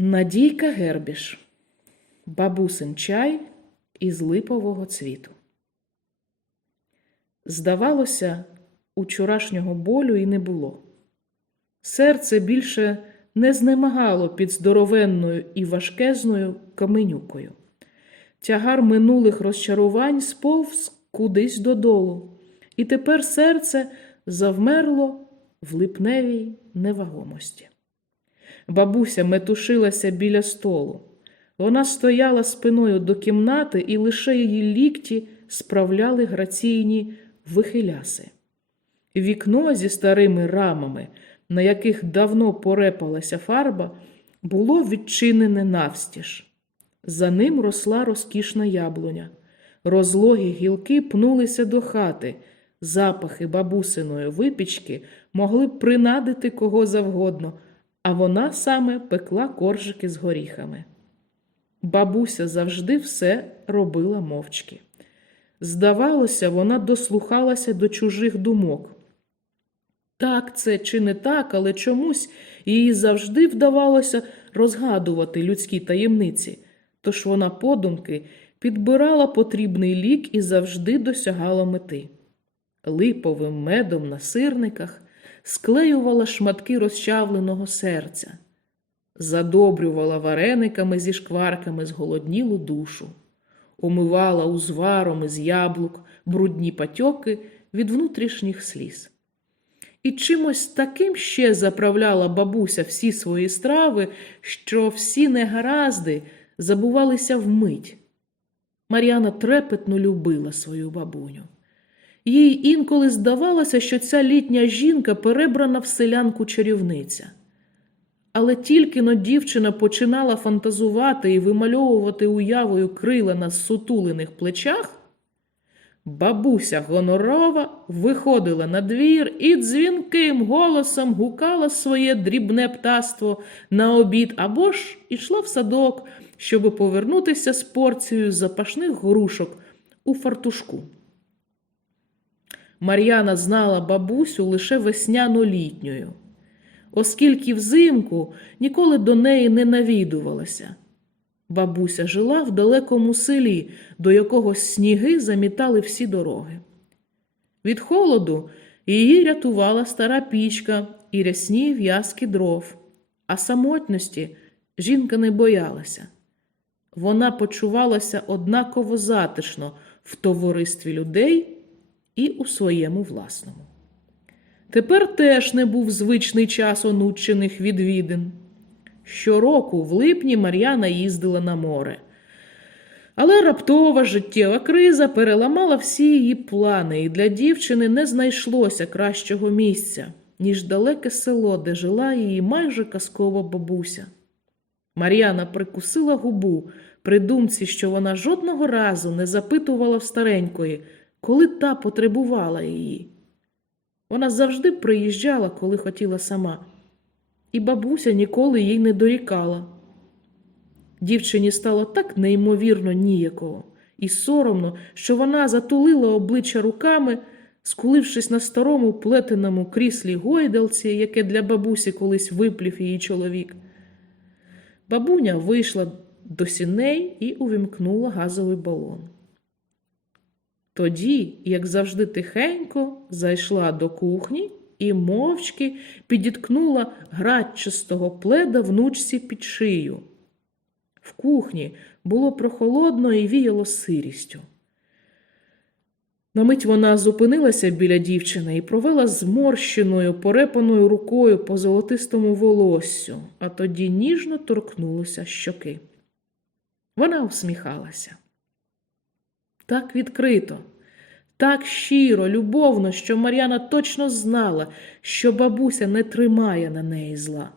Надійка Гербіш. Бабусин чай із липового цвіту. Здавалося, учорашнього болю і не було. Серце більше не знемагало під здоровенною і важкезною каменюкою. Тягар минулих розчарувань сповз кудись додолу, і тепер серце завмерло в липневій невагомості. Бабуся метушилася біля столу. Вона стояла спиною до кімнати, і лише її лікті справляли граційні вихиляси. Вікно зі старими рамами, на яких давно порепалася фарба, було відчинене навстіж. За ним росла розкішна яблуня. Розлогі гілки пнулися до хати. Запахи бабусиної випічки могли принадити кого завгодно, а вона саме пекла коржики з горіхами. Бабуся завжди все робила мовчки. Здавалося, вона дослухалася до чужих думок. Так це чи не так, але чомусь їй завжди вдавалося розгадувати людські таємниці, тож вона подумки підбирала потрібний лік і завжди досягала мети. Липовим медом на сирниках склеювала шматки розчавленого серця, задобрювала варениками зі шкварками зголоднілу душу, умивала узваром із яблук брудні патьоки від внутрішніх сліз. І чимось таким ще заправляла бабуся всі свої страви, що всі негаразди забувалися вмить. Мар'яна трепетно любила свою бабуню. Їй інколи здавалося, що ця літня жінка перебрана в селянку чарівниця. Але тільки но дівчина починала фантазувати і вимальовувати уявою крила на сутулених плечах, бабуся гонорова виходила на двір і дзвінким голосом гукала своє дрібне птаство на обід або ж ішла в садок, щоб повернутися з порцією запашних грушок у фартушку. Мар'яна знала бабусю лише весняно-літньою, оскільки взимку ніколи до неї не навідувалася. Бабуся жила в далекому селі, до якого сніги замітали всі дороги. Від холоду її рятувала стара пічка і рясні в'язки дров, а самотності жінка не боялася. Вона почувалася однаково затишно в товаристві людей і у своєму власному. Тепер теж не був звичний час онучених відвідин. Щороку в липні Мар'яна їздила на море. Але раптова життєва криза переламала всі її плани, і для дівчини не знайшлося кращого місця, ніж далеке село, де жила її майже казкова бабуся. Мар'яна прикусила губу при думці, що вона жодного разу не запитувала в старенької, коли та потребувала її. Вона завжди приїжджала, коли хотіла сама, і бабуся ніколи їй не дорікала. Дівчині стало так неймовірно ніяково і соромно, що вона затулила обличчя руками, скулившись на старому плетеному кріслі гойдалці, яке для бабусі колись виплів її чоловік. Бабуня вийшла до сіней і увімкнула газовий балон. Тоді, як завжди тихенько, зайшла до кухні і мовчки підіткнула градчастого пледа внучці під шию. В кухні було прохолодно і віяло сирістю. На мить вона зупинилася біля дівчини і провела зморщеною, порепаною рукою по золотистому волоссю, а тоді ніжно торкнулася щоки. Вона усміхалася. Так відкрито, так щиро, любовно, що Мар'яна точно знала, що бабуся не тримає на неї зла.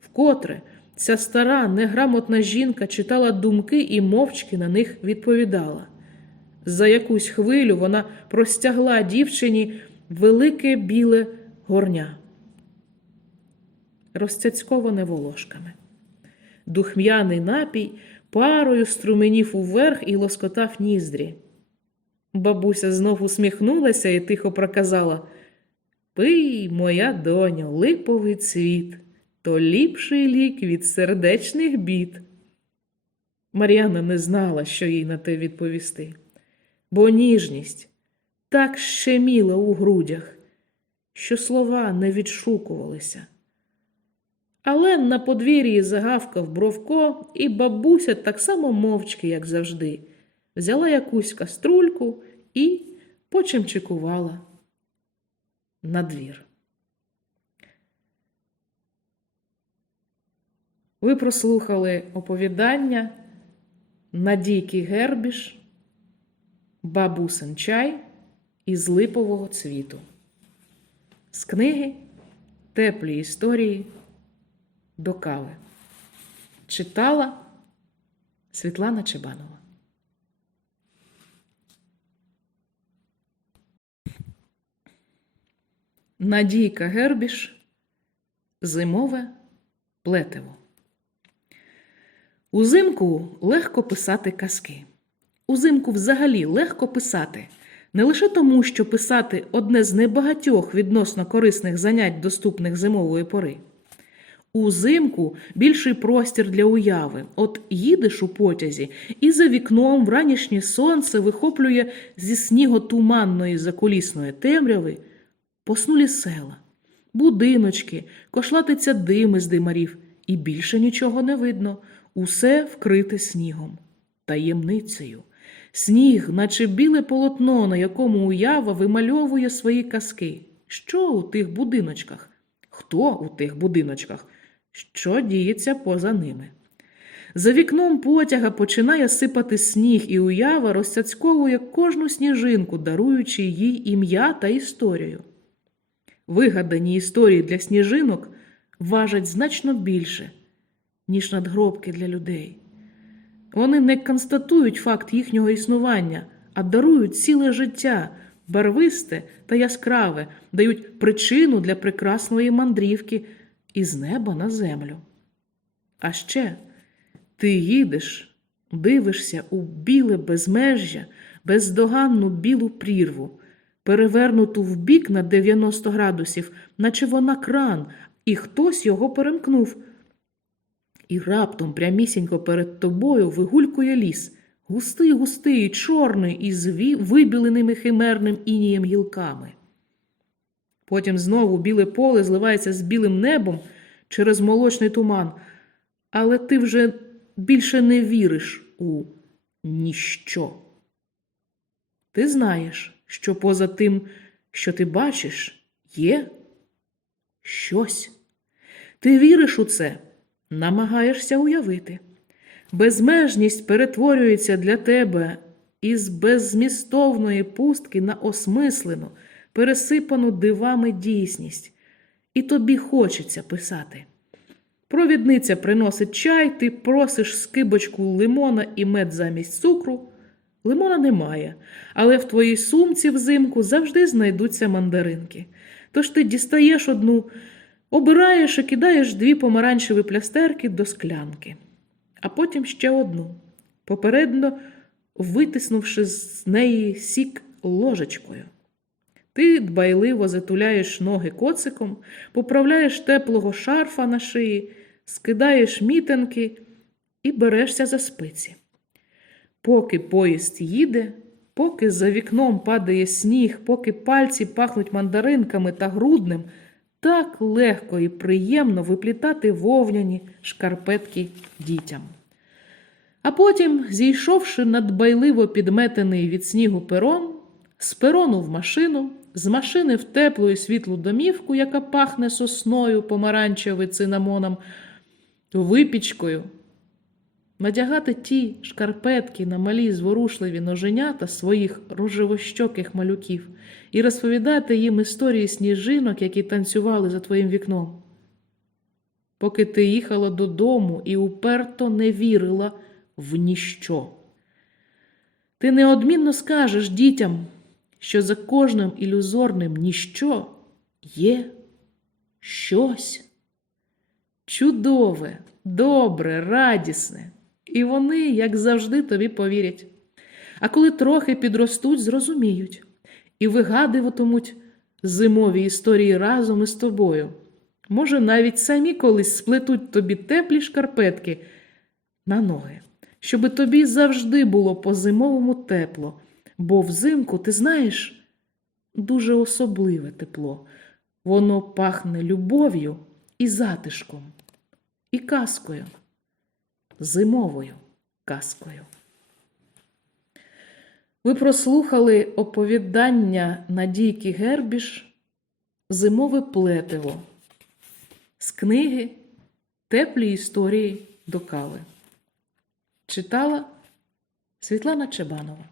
Вкотре ця стара, неграмотна жінка читала думки і мовчки на них відповідала. За якусь хвилю вона простягла дівчині велике біле горня, розцяцьковане волошками. Духм'яний напій парою струменів уверх і лоскотав ніздрі. Бабуся знов усміхнулася і тихо проказала Пий, моя доню, липовий цвіт, то ліпший лік від сердечних бід. Мар'яна не знала, що їй на те відповісти, бо ніжність так щеміла у грудях, що слова не відшукувалися. Але на подвір'ї загавкав Бровко, і бабуся так само мовчки, як завжди, взяла якусь каструльку і почимчикувала на двір. Ви прослухали оповідання Надійки Гербіш, Бабусин чай із липового цвіту. З книги Теплі історії до кави. Читала Світлана Чебанова. Надійка Гербіш Зимове плетиво. Узимку легко писати казки. Узимку взагалі легко писати. Не лише тому, що писати одне з небагатьох відносно корисних занять, доступних зимової пори. Узимку більший простір для уяви. От їдеш у потязі, і за вікном вранішнє сонце вихоплює зі снігу туманної закулісної темряви поснулі села, будиночки, кошлатиться дими з димарів, і більше нічого не видно. Усе вкрите снігом, таємницею. Сніг, наче біле полотно, на якому уява вимальовує свої казки. Що у тих будиночках? Хто у тих будиночках? Що діється поза ними? За вікном потяга починає сипати сніг, і уява розцяцьковує кожну сніжинку, даруючи їй ім'я та історію. Вигадані історії для сніжинок важать значно більше, ніж надгробки для людей. Вони не констатують факт їхнього існування, а дарують ціле життя, барвисте та яскраве, дають причину для прекрасної мандрівки із неба на землю. А ще ти їдеш, дивишся у біле безмежжя, бездоганну білу прірву, перевернуту вбік на 90 градусів, наче вона кран, і хтось його перемкнув. І раптом прямісінько перед тобою вигулькує ліс, густий, густий, чорний, із вибіленими химерним інієм гілками. Потім знову біле поле зливається з білим небом через молочний туман, але ти вже більше не віриш у ніщо. Ти знаєш, що поза тим, що ти бачиш, є щось. Ти віриш у це, намагаєшся уявити. Безмежність перетворюється для тебе із беззмістовної пустки на осмислену, пересипану дивами дійсність, і тобі хочеться писати. Провідниця приносить чай, ти просиш скибочку лимона і мед замість цукру. Лимона немає, але в твоїй сумці взимку завжди знайдуться мандаринки. Тож ти дістаєш одну, обираєш і кидаєш дві помаранчеві плястерки до склянки, а потім ще одну, попередньо витиснувши з неї сік ложечкою. Ти дбайливо затуляєш ноги коциком, поправляєш теплого шарфа на шиї, скидаєш мітинки і берешся за спиці. Поки поїзд їде, поки за вікном падає сніг, поки пальці пахнуть мандаринками та грудним, так легко і приємно виплітати вовняні шкарпетки дітям. А потім, зійшовши на дбайливо підметений від снігу перон, з перону в машину, з машини в теплу і світлу домівку, яка пахне сосною, помаранчевим цинамоном, випічкою, надягати ті шкарпетки на малі зворушливі ноженята своїх рожевощоких малюків і розповідати їм історії сніжинок, які танцювали за твоїм вікном. Поки ти їхала додому і уперто не вірила в ніщо. Ти неодмінно скажеш дітям, що за кожним ілюзорним ніщо є щось чудове, добре, радісне, і вони, як завжди, тобі повірять. А коли трохи підростуть, зрозуміють і вигадуватимуть зимові історії разом із тобою. Може, навіть самі колись сплетуть тобі теплі шкарпетки на ноги, щоби тобі завжди було по-зимовому тепло, бо взимку, ти знаєш, дуже особливе тепло. Воно пахне любов'ю і затишком, і казкою, зимовою казкою. Ви прослухали оповідання Надійки Гербіш Зимове плетиво з книги Теплі історії до кави. Читала Світлана Чебанова.